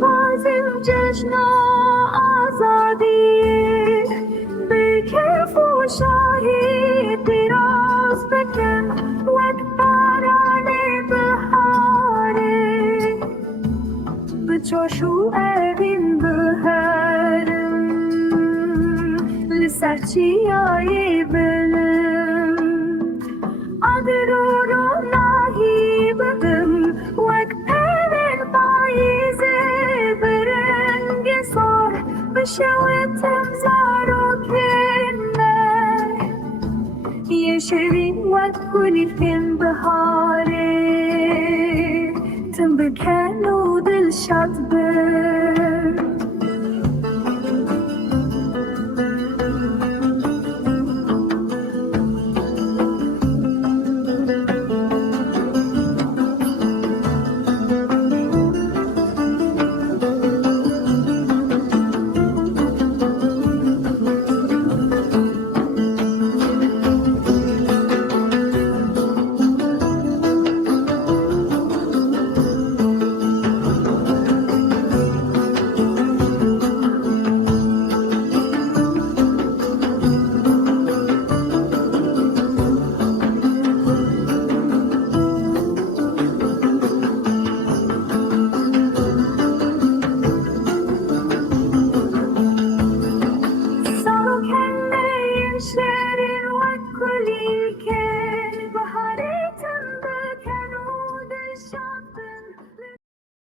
بازم جشن آزادی به کیف و شاهی دراز بکن وک باران بهاره بجوش و اوین بهرم لسر چیایی بلم آدرو رو ناهی بدم وک پرن پاییزه برنگ سار بشوتم زارو کنه یه شیرین وک گلی فین بهاره تم بکن و دل شاد بر